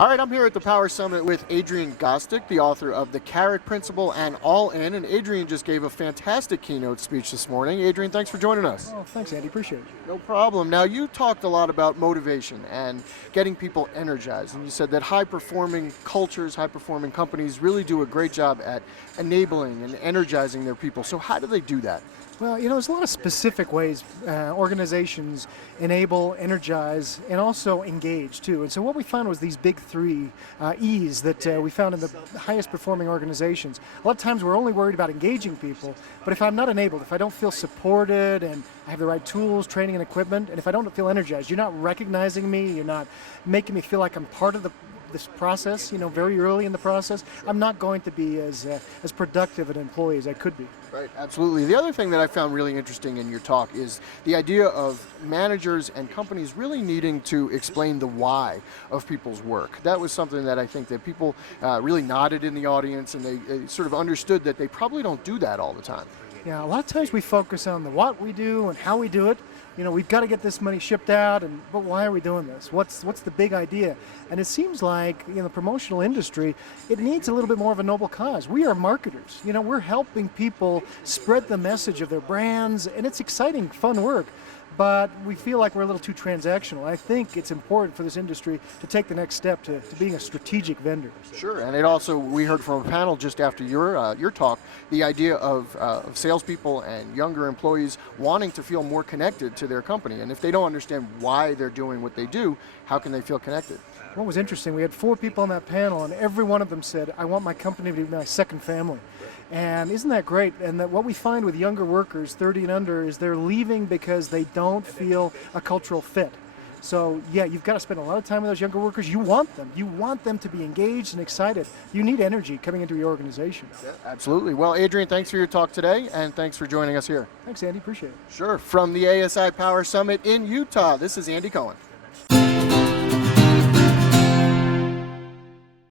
All right, I'm here at the Power Summit with Adrian Gostick, the author of The Carrot Principle and All In. And Adrian just gave a fantastic keynote speech this morning. Adrian, thanks for joining us. Oh, thanks, Andy. Appreciate it. No problem. Now, you talked a lot about motivation and getting people energized. And you said that high-performing cultures, high-performing companies really do a great job at enabling and energizing their people. So how do they do that? Well, there's a lot of specific ways organizations enable, energize, and also engage, too. And so what we found was these big three E's that we found in the highest performing organizations. A lot of times we're only worried about engaging people, but if I'm not enabled, if I don't feel supported and I have the right tools, training, and equipment, and if I don't feel energized, you're not recognizing me, you're not making me feel like I'm part of this process, very early in the process, I'm not going to be as productive an employee as I could be. Right, absolutely. The other thing that I found really interesting in your talk is the idea of managers and companies really needing to explain the why of people's work. That was something that I think that people really nodded in the audience, and they sort of understood that they probably don't do that all the time. Yeah, a lot of times we focus on the what we do and how we do it. We've got to get this money shipped out, but why are we doing this? What's the big idea? And it seems like in the promotional industry, it needs a little bit more of a noble cause. We are marketers. We're helping people spread the message of their brands, and it's exciting, fun work. But we feel like we're a little too transactional. I think it's important for this industry to take the next step to being a strategic vendor. Sure, and it also, we heard from a panel just after your talk, the idea of salespeople and younger employees wanting to feel more connected to their company. And if they don't understand why they're doing what they do, how can they feel connected? What was interesting, we had 4 people on that panel, and every one of them said, I want my company to be my second family. And isn't that great? And that what we find with younger workers, 30 and under, is they're leaving because they don't feel a cultural fit. So yeah, you've got to spend a lot of time with those younger workers. You want them. You want them to be engaged and excited. You need energy coming into your organization. Yeah, absolutely. Well, Adrian, thanks for your talk today, and thanks for joining us here. Thanks, Andy. Appreciate it. Sure. From the ASI Power Summit in Utah, this is Andy Cohen.